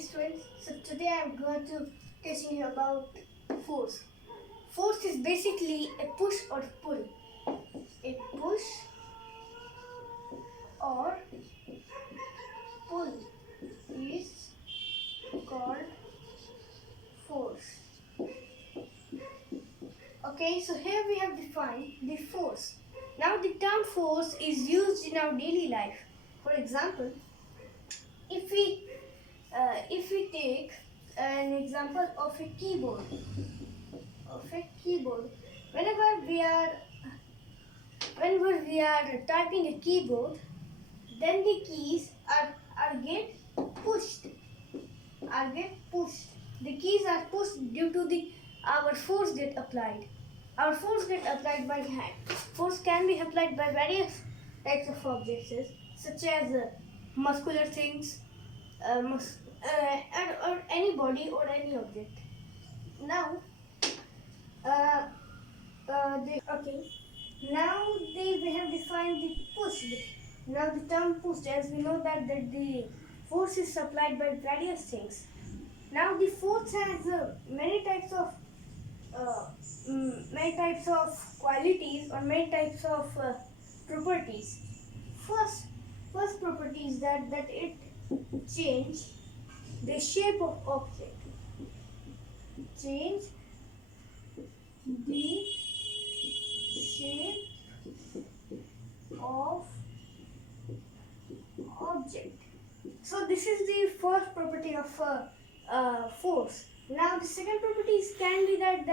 students. So today I'm going to teaching you about force. Force is basically a push or pull. A push or pull is called force. Okay, so here we have defined the force. Now the term force is used in our daily life. For example, if we take an example of a keyboard, whenever we are typing a keyboard, then the keys are get pushed are get pushed the keys are pushed due to the our force get applied. Our force get applied by hand. Force can be applied by various types of objects, such as muscular things, or any body or any object. Now, uh, okay. We have defined the push. Now the term push, as we know that the force is supplied by various things. Now the force has many types of qualities or many types of properties. First, first property is that it change the shape of object. Change the shape of object. So this is the first property of force. Now the second property can be that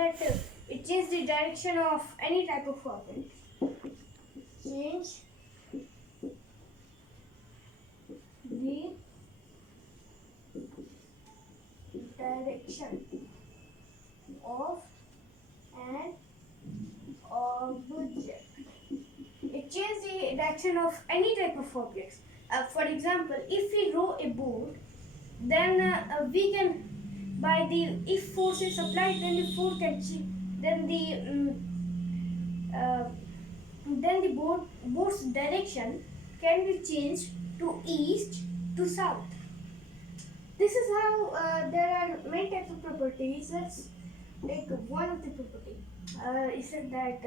it changes the direction of any type of object. Change the direction of an object. It changes the direction of any type of objects. For example, if we row a boat, then we can, by the if force is applied, then the force can then the boat's direction can be changed to east to south. This is how there are many types of properties. Let's take one of the property. It said that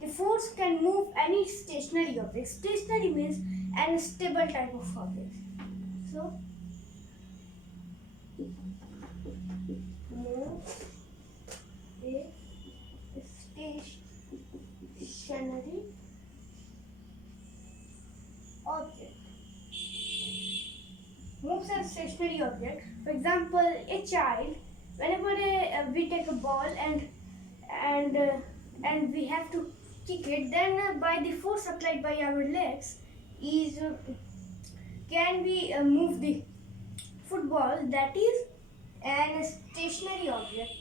the force can move any stationary object. Stationary means an stable type of object. So, move a stationary object. Moves a stationary object. For example, a child. Whenever we take a ball and we have to kick it, then by the force applied by our legs is can we move the football, that is an stationary object.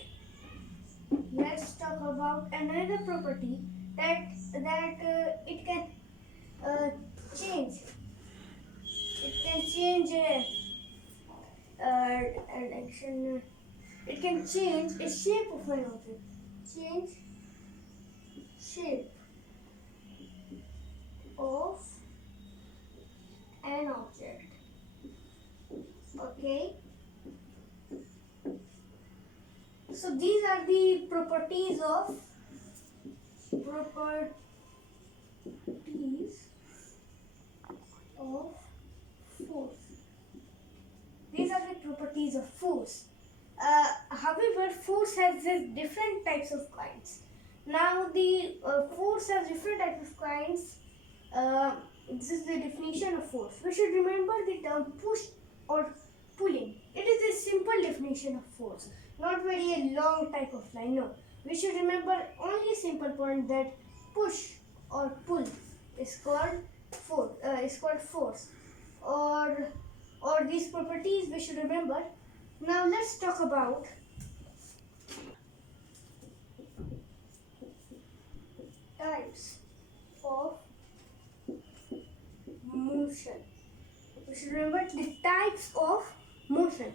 Let's talk about another property that it can change. It can change direction. It can change a shape of an object. Change shape of an object. Okay. So these are the properties of force. These are the properties of force. However, force has different types of kinds. Now the force has different types of kinds. This is the definition of force. We should remember the term push or pulling. It is a simple definition of force, not very a long type of line. No, we should remember only simple point that push or pull is called force. Or these properties we should remember. Now let's talk about types of motion. We should remember the types of motion.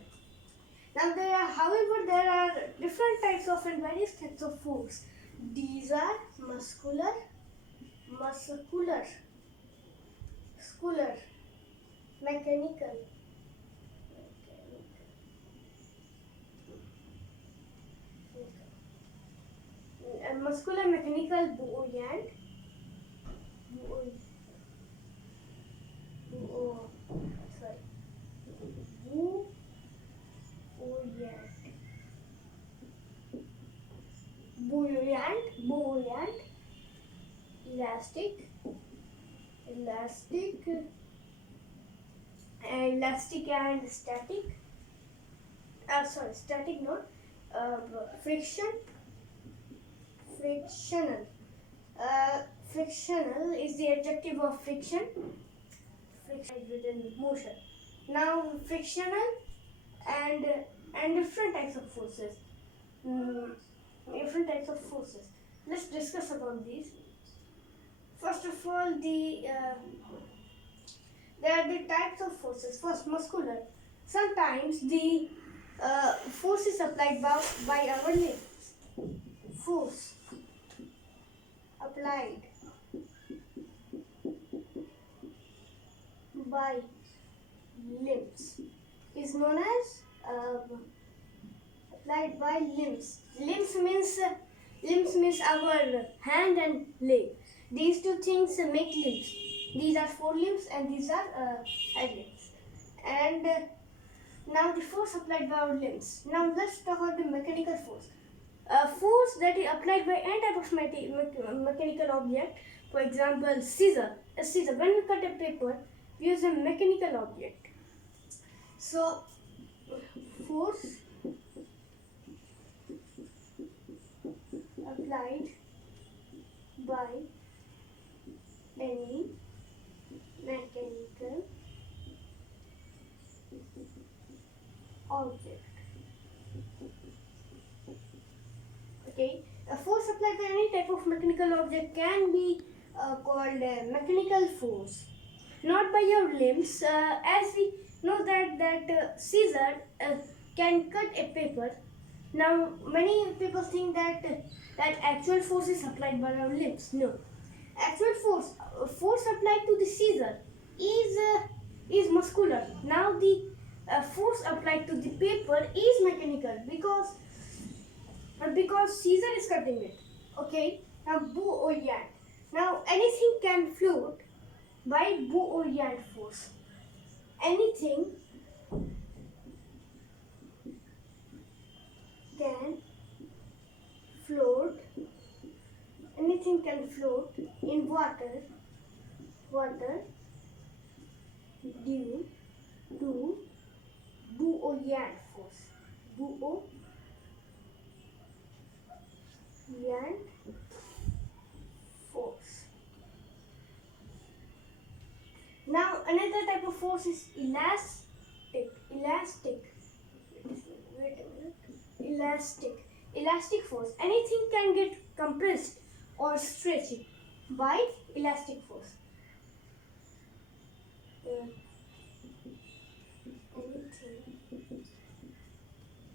Now there are different types of and various types of force. These are muscular, mechanical, muscular, mechanical, buoyant. Sorry. Buoyant, elastic, and static. Static not. Frictional. Frictional is the adjective of friction. Friction is written with motion. Now frictional and different types of forces. Different types of forces. Let's discuss about these. First of all, there are the types of forces. First, muscular. Sometimes the force is applied by our limbs. Force applied by limbs is known as applied by limbs. Limbs means our hand and leg. These two things make limbs. These are forelimbs and these are head limbs. And now the force applied by our limbs. Now let's talk about the mechanical force. A force that is applied by any type of mechanical object. For example, scissor. A scissor. When we cut a paper, we use a mechanical object. So, force applied by any mechanical object. Okay, a force applied by any type of mechanical object can be called a mechanical force. Not by your limbs, as we know that scissor can cut a paper. Now, many people think that actual force is applied by our limbs. No, actual force applied to the scissor is muscular. Now, the force applied to the paper is mechanical because scissor is cutting it. Okay. Now, buoyant. Now, anything can float by buoyant force. Anything can float. Anything can float in water due to buoyant force. Buoyant force. Now another type of force is elastic. Wait a minute. Elastic force. Anything can get compressed or stretched by elastic force. Anything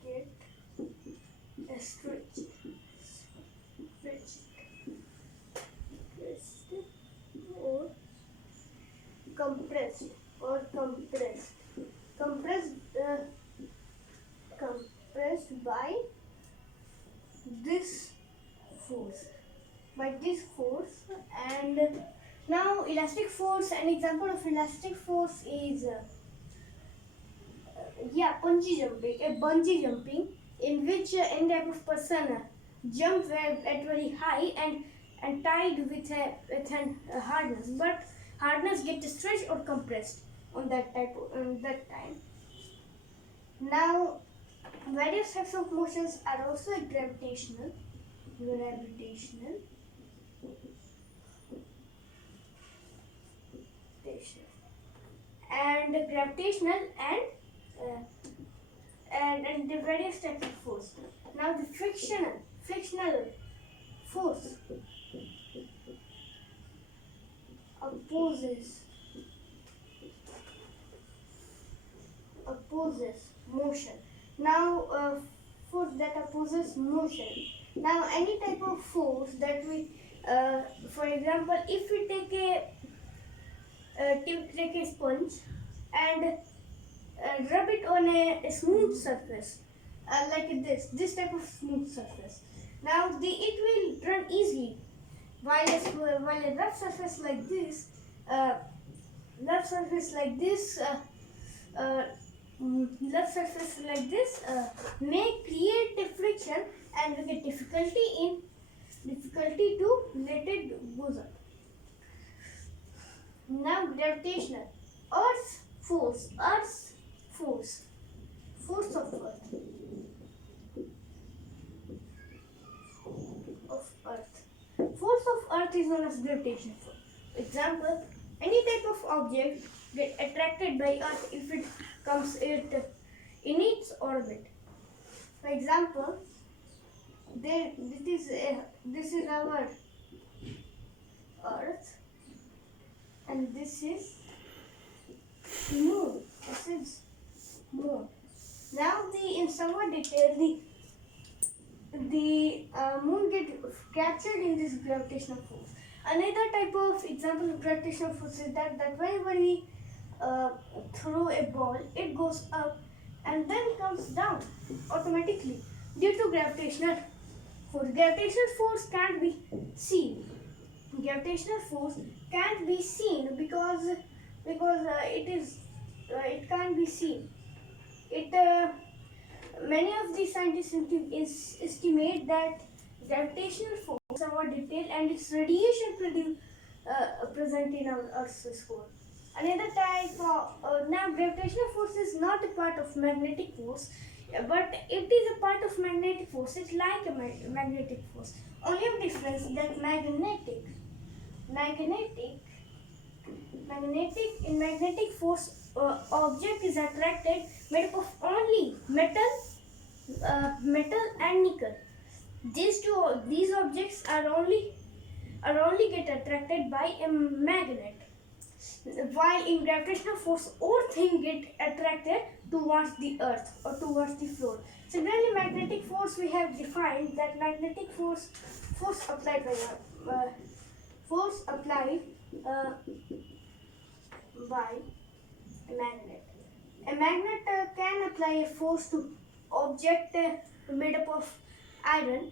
get stretched or compressed by this force. And now elastic force, an example of elastic force is bungee jumping, in which any type of person jump at very high and tied with a harness, but harness get stretched or compressed on that time. Now, various types of motions are also gravitational, and the various types of force. Now, the frictional force opposes motion. Now, force that opposes motion. Now, any type of force that we, for example, if we take a sponge and rub it on a smooth surface, like this type of smooth surface. Now it will run easily. While a rough surface like this, uh, rough surface like this, uh, rough surface like this may create a friction and we get difficulty to let it goes up. Now gravitational, Earth's force of Earth. Force of Earth is known as gravitational force. Example: any type of object get attracted by Earth if it comes in its orbit. For example, this is our Earth, and this is Moon. This is Moon. Now, in somewhat detail, the Moon get captured in this gravitational force. Another type of example of gravitational force is that whenever we throw a ball, it goes up and then comes down automatically due to gravitational force. Gravitational force can't be seen. Gravitational force can't be seen because it can't be seen. Many of the scientists estimate that gravitational force is somewhat detailed and its radiation present in our Earth's core. Another type of now gravitational force is not a part of magnetic force, but it is a part of magnetic force. It's like a magnetic force. Only of difference that magnetic force object is attracted made up of only metal and nickel. These objects are only get attracted by a magnet, while in gravitational force all things get attracted towards the earth or towards the floor. Similarly, magnetic force, we have defined that magnetic force applied by a magnet. A magnet can apply a force to object made up of iron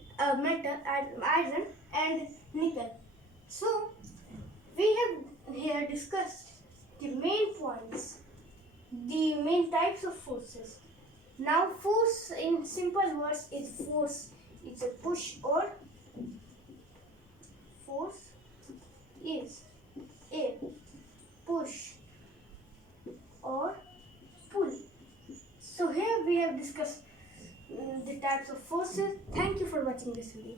and nickel. So we have here discussed the main points, the main types of forces. Now, force in simple words is force. It's a push or force is a push or pull. So here we have discussed the types of forces. Thank you for watching this video.